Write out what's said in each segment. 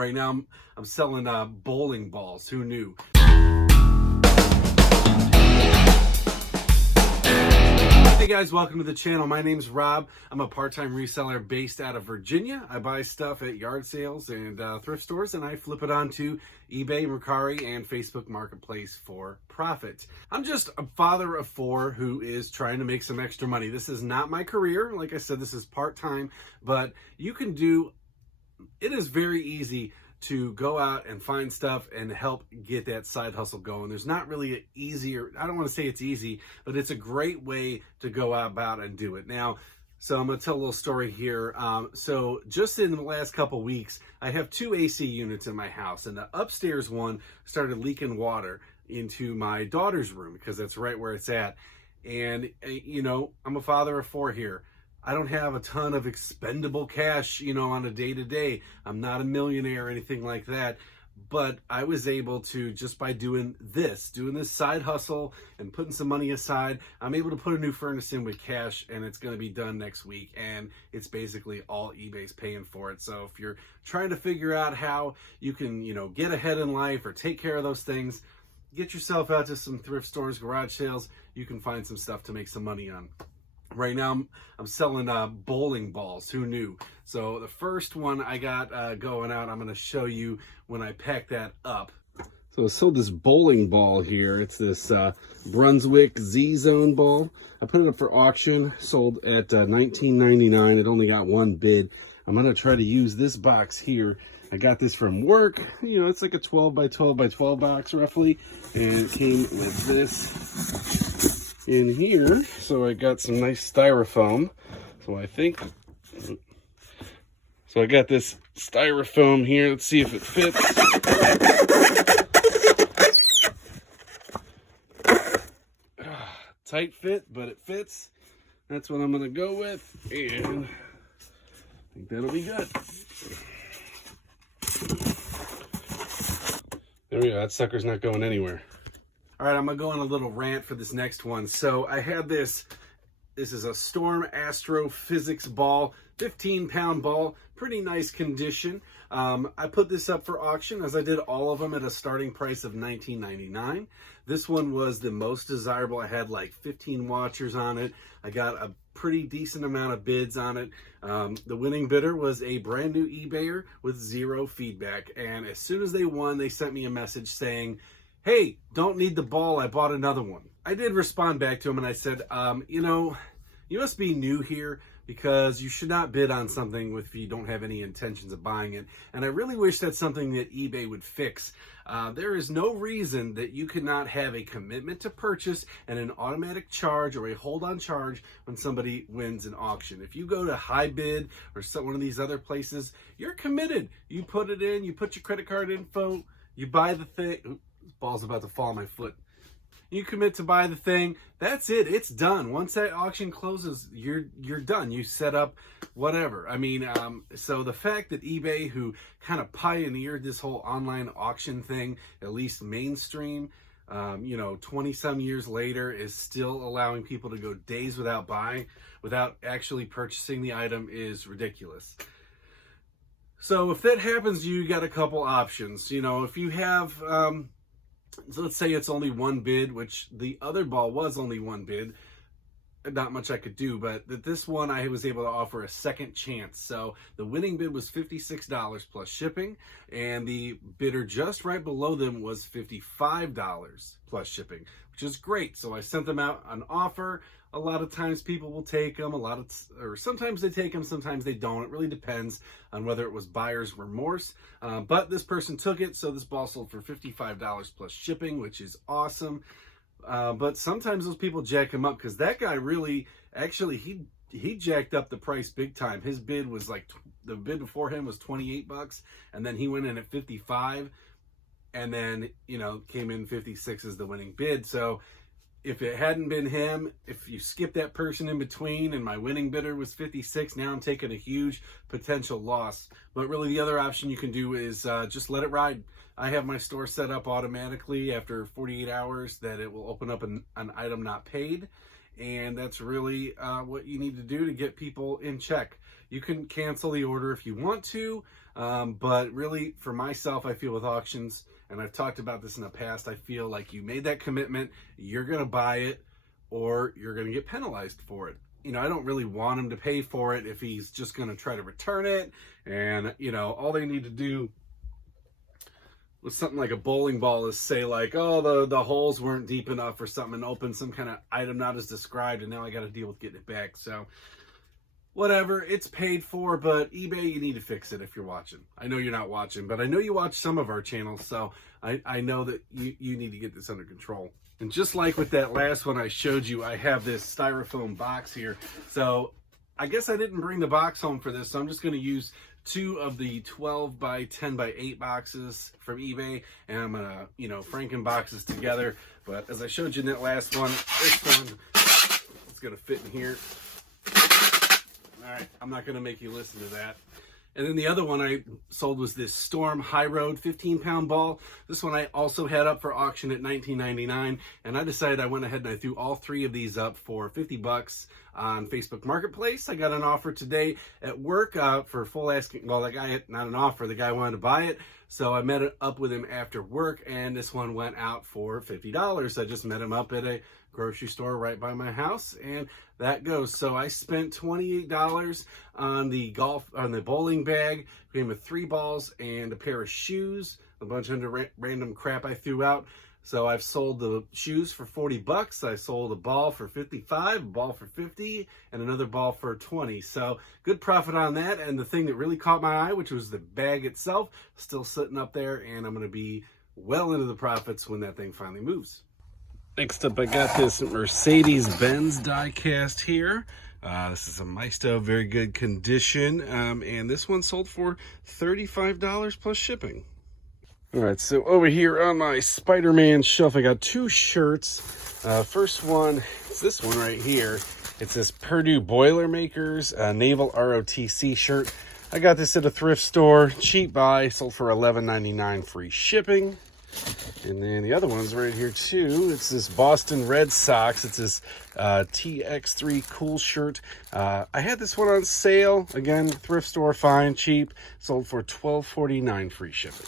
Right now, I'm selling bowling balls. Who knew? Hey guys, welcome to the channel. My name's Rob. I'm a part-time reseller based out of Virginia. I buy stuff at yard sales and thrift stores, and I flip it onto eBay, Mercari, and Facebook Marketplace for profit. I'm just a father of four who is trying to make some extra money. This is not my career. Like I said, this is part-time, but you can do, it is very easy to go out and find stuff and help get that side hustle going. There's not really an easier, I don't want to say it's easy, but it's a great way to go about and do it. Now, so I'm going to tell a little story here. So just in the last couple weeks, I have two AC units in my house, and the upstairs one started leaking water into my daughter's room because that's right where it's at. And, you know, I'm a father of four here. I don't have a ton of expendable cash, you know, on a day-to-day. I'm not a millionaire or anything like that. But I was able to, just by doing this side hustle and putting some money aside, I'm able to put a new furnace in with cash, and it's going to be done next week. And it's basically all eBay's paying for it. So if you're trying to figure out how you can, you know, get ahead in life or take care of those things, get yourself out to some thrift stores, garage sales. You can find some stuff to make some money on. Right now, I'm selling bowling balls. Who knew? So the first one I got going out, I'm going to show you when I pack that up. So I sold this bowling ball here. It's this Brunswick Z-Zone ball. I put it up for auction, sold at $19.99. It only got one bid. I'm going to try to use this box here. I got this from work. You know, it's like a 12 by 12 by 12 box roughly. And it came with this in here. So I got some nice styrofoam. So I got this styrofoam here. Let's see if it fits. Tight fit, but it fits. That's what I'm gonna go with, and I think that'll be good. There we go. That sucker's not going anywhere. All right, I'm gonna go on a little rant for this next one. So I had this is a Storm Astrophysics ball, 15-pound ball, pretty nice condition. I put this up for auction, as I did all of them, at a starting price of $19.99. This one was the most desirable. I had like 15 watchers on it. I got a pretty decent amount of bids on it. The winning bidder was a brand new eBayer with zero feedback. And as soon as they won, they sent me a message saying, "Hey, don't need the ball, I bought another one." I did respond back to him and I said, you know, you must be new here, because you should not bid on something if you don't have any intentions of buying it. And I really wish that's something that eBay would fix. There is no reason that you could not have a commitment to purchase and an automatic charge or a hold-on charge when somebody wins an auction. If you go to High Bid or one of these other places, you're committed. You put it in, you put your credit card info, you buy the thing. Oops, this ball's about to fall on my foot. You commit to buy the thing. That's it. It's done. Once that auction closes, you're done. You set up whatever. I mean, so the fact that eBay, who kind of pioneered this whole online auction thing, at least mainstream, you know, 20 some years later, is still allowing people to go days without buying, without actually purchasing the item, is ridiculous. So if that happens, you got a couple options. You know, if you have, so let's say it's only one bid, which the other ball was only one bid. Not much I could do, but this one I was able to offer a second chance. So the winning bid was $56 plus shipping, and the bidder just right below them was $55 plus shipping, which is great. So I sent them out an offer. A lot of times people will take them, or sometimes they take them, sometimes they don't. It really depends on whether it was buyer's remorse. But this person took it, so this ball sold for $55 plus shipping, which is awesome. But sometimes those people jack him up, because that guy really, actually, he jacked up the price big time. His bid was like, the bid before him was 28 bucks, and then he went in at 55, and then, you know, came in 56 as the winning bid. So if it hadn't been him, if you skip that person in between and my winning bidder was 56, now I'm taking a huge potential loss. But really the other option you can do is just let it ride. I have my store set up automatically after 48 hours that it will open up an item not paid. and that's really what you need to do to get people in check. You can cancel the order if you want to, but really for myself, I feel with auctions, and I've talked about this in the past, I feel like you made that commitment, you're going to buy it, or you're going to get penalized for it. You know, I don't really want him to pay for it if he's just going to try to return it. And, you know, all they need to do with something like a bowling ball is say like, oh, the holes weren't deep enough or something, and open some kind of item not as described, and now I got to deal with getting it back. So whatever, it's paid for, but eBay, you need to fix it if you're watching. I know you're not watching, but I know you watch some of our channels, so I know that you need to get this under control. And just like with that last one I showed you, I have this styrofoam box here. So I guess I didn't bring the box home for this, so I'm just going to use 2 of the 12 by 10 by 8 boxes from eBay, and I'm going to, you know, Franken boxes together. But as I showed you in that last one, this one, it's going to fit in here. All right, I'm not going to make you listen to that. And then the other one I sold was this Storm High Road 15-pound ball. This one I also had up for auction at $19.99, and I decided I went ahead and I threw all 3 of these up for $50 on Facebook Marketplace. I got an offer today at work for full asking. Well, the guy, not an offer, the guy wanted to buy it, so I met up with him after work, and this one went out for $50. I just met him up at a grocery store right by my house, and that goes. So I spent $28 on the bowling bag, came with 3 balls and a pair of shoes, a bunch of random crap I threw out. So I've sold the shoes for $40. I sold a ball for $55, a ball for $50, and another ball for $20. So good profit on that. And the thing that really caught my eye, which was the bag itself, still sitting up there, and I'm going to be well into the profits when that thing finally moves. Next up, I got this Mercedes-Benz die-cast here. This is a Maisto, very good condition, and this one sold for $35 plus shipping. All right, so over here on my Spider-Man shelf, I got 2 shirts. First one, it's this one right here. It's this Purdue Boilermakers Naval ROTC shirt. I got this at a thrift store, cheap buy, sold for $11.99 free shipping. And then the other one's right here too. It's this Boston Red Sox. It's this TX3 cool shirt. I had this one on sale. Again, thrift store, fine, cheap. Sold for $12.49 free shipping.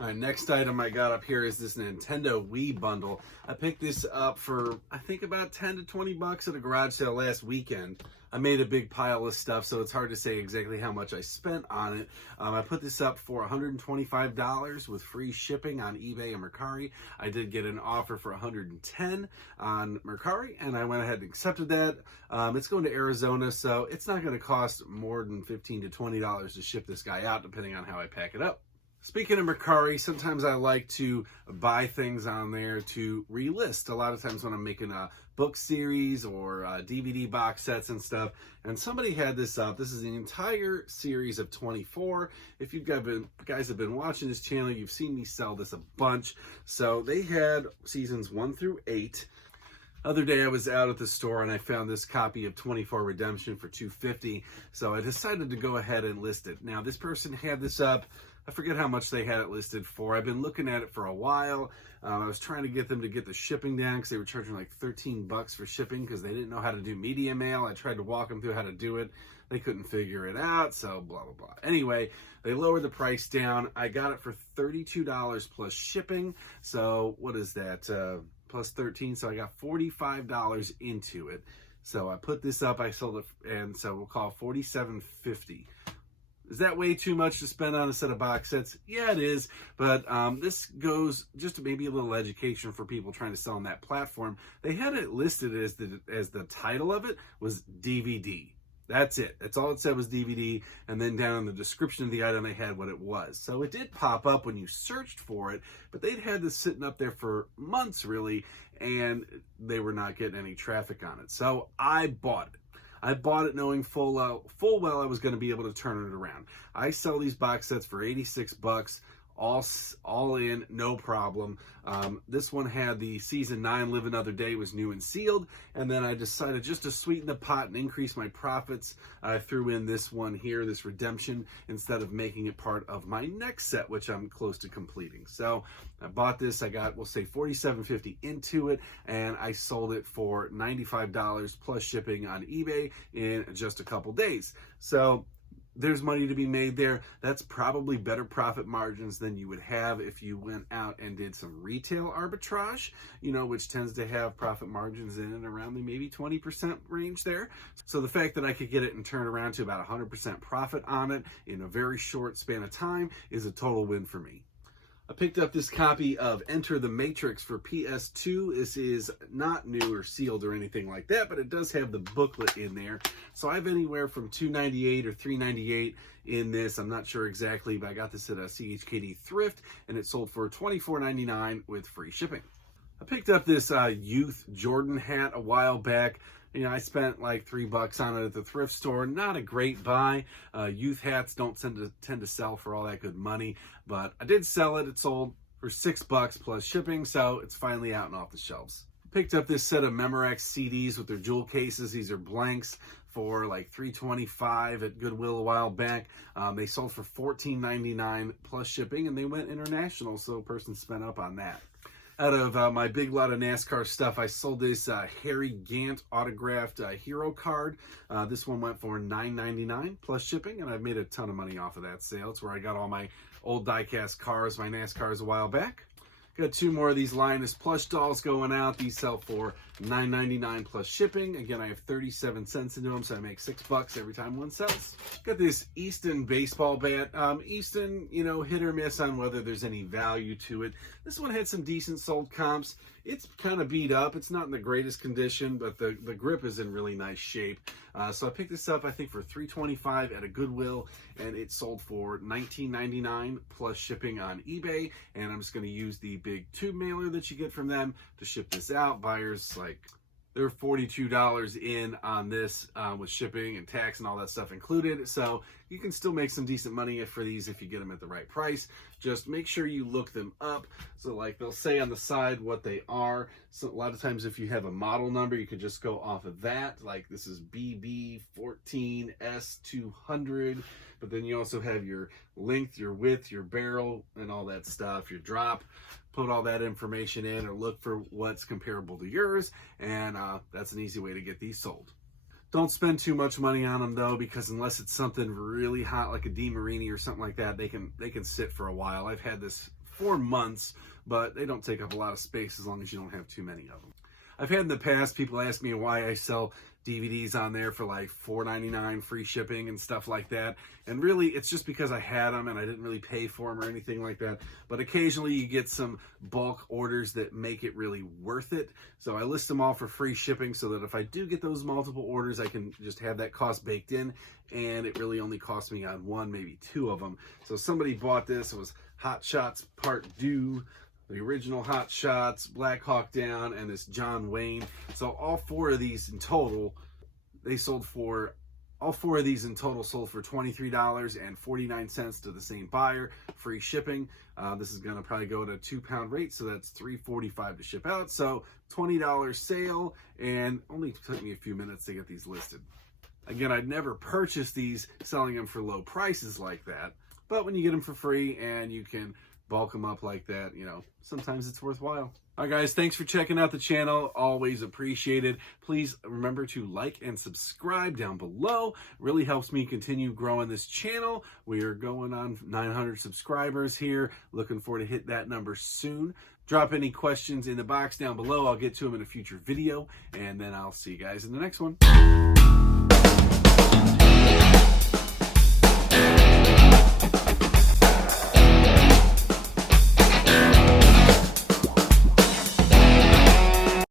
All right, next item I got up here is this Nintendo Wii bundle. I picked this up for, I think, about 10 to 20 bucks at a garage sale last weekend. I made a big pile of stuff, so it's hard to say exactly how much I spent on it. I put this up for $125 with free shipping on eBay and Mercari. I did get an offer for $110 on Mercari, and I went ahead and accepted that. It's going to Arizona, so it's not going to cost more than $15 to $20 to ship this guy out, depending on how I pack it up. Speaking of Mercari, sometimes I like to buy things on there to relist. A lot of times when I'm making a book series or DVD box sets and stuff, and somebody had this up. This is an entire series of 24. If you guys have been watching this channel, you've seen me sell this a bunch. So they had seasons 1 through 8. Other day I was out at the store and I found this copy of 24 Redemption for $2.50. So I decided to go ahead and list it. Now this person had this up. I forget how much they had it listed for. I've been looking at it for a while. I was trying to get them to get the shipping down because they were charging like 13 bucks for shipping because they didn't know how to do media mail. I tried to walk them through how to do it. They couldn't figure it out, so blah, blah, blah. Anyway, they lowered the price down. I got it for $32 plus shipping. So what is that? Plus 13, so I got $45 into it. So I put this up, I sold it, and so we'll call $47.50. Is that way too much to spend on a set of box sets? Yeah, it is, but this goes just to maybe a little education for people trying to sell on that platform. They had it listed as the title of it was DVD. That's it. That's all it said was DVD, and then down in the description of the item, they had what it was. So it did pop up when you searched for it, but they'd had this sitting up there for months, really, and they were not getting any traffic on it. So I bought it. I bought it knowing full well I was going to be able to turn it around. I sell these box sets for 86 bucks all in, no problem. This one had the season 9 Live Another Day, was new and sealed, and then I decided just to sweeten the pot and increase my profits. I threw in this one here, this Redemption, instead of making it part of my next set, which I'm close to completing. So I bought this, I got, we'll say $47.50 into it, and I sold it for $95 plus shipping on eBay in just a couple days. So there's money to be made there. That's probably better profit margins than you would have if you went out and did some retail arbitrage, you know, which tends to have profit margins in and around the maybe 20% range there. So the fact that I could get it and turn around to about 100% profit on it in a very short span of time is a total win for me. I picked up this copy of Enter the Matrix for PS2. This is not new or sealed or anything like that, but it does have the booklet in there. So I have anywhere from $2.98 or $3.98 in this. I'm not sure exactly, but I got this at a CHKD thrift, and it sold for $24.99 with free shipping. I picked up this Youth Jordan hat a while back. You know, I spent like $3 on it at the thrift store. Not a great buy. Youth hats don't tend to sell for all that good money, but I did sell it. It sold for $6 plus shipping, so it's finally out and off the shelves. Picked up this set of Memorex CDs with their jewel cases. These are blanks for like $3.25 at Goodwill a while back. They sold for $14.99 plus shipping, and they went international, so a person spent up on that. Out of my big lot of NASCAR stuff, I sold this Harry Gant autographed hero card. This one went for $9.99 plus shipping, and I've made a ton of money off of that sale. It's where I got all my old die-cast cars, my NASCARs a while back. Got 2 more of these Linus plush dolls going out. These sell for $9.99 plus shipping. Again, I have 37 cents into them, so I make $6 every time one sells. Got this Easton baseball bat. Easton, you know, hit or miss on whether there's any value to it. This one had some decent sold comps. It's kind of beat up. It's not in the greatest condition, but the grip is in really nice shape. So I picked this up, I think, for $3.25 at a Goodwill, and it sold for $19.99 plus shipping on eBay. And I'm just going to use the big tube mailer that you get from them to ship this out. Buyers, like, they're $42 in on this with shipping and tax and all that stuff included. So you can still make some decent money for these if you get them at the right price. Just make sure you look them up. So like they'll say on the side what they are. So a lot of times if you have a model number, you could just go off of that. Like this is BB14S200. But then you also have your length, your width, your barrel, and all that stuff, your drop. Put all that information in or look for what's comparable to yours, and that's an easy way to get these sold. Don't spend too much money on them though, because unless it's something really hot like a DeMarini or something like that, they can sit for a while. I've had this for months, but they don't take up a lot of space as long as you don't have too many of them. I've had in the past people ask me why I sell DVDs on there for like $4.99 free shipping and stuff like that. And really, it's just because I had them and I didn't really pay for them or anything like that. But occasionally you get some bulk orders that make it really worth it. So I list them all for free shipping so that if I do get those multiple orders, I can just have that cost baked in. And it really only cost me on 1, maybe 2 of them. So somebody bought this. It was Hot Shots Part 2. The original Hot Shots, Black Hawk Down, and this John Wayne. So all 4 of these in total, sold for $23.49 to the same buyer, free shipping. This is going to probably go at a £2 rate, so that's $3.45 to ship out. So $20 sale, and only took me a few minutes to get these listed. Again, I'd never purchase these selling them for low prices like that, but when you get them for free and you can bulk them up like that, you know, sometimes it's worthwhile. All right, guys, thanks for checking out the channel. Always appreciated. Please remember to like and subscribe down below. It really helps me continue growing this channel. We are going on 900 subscribers here. Looking forward to hit that number soon. Drop any questions in the box down below. I'll get to them in a future video, and then I'll see you guys in the next one.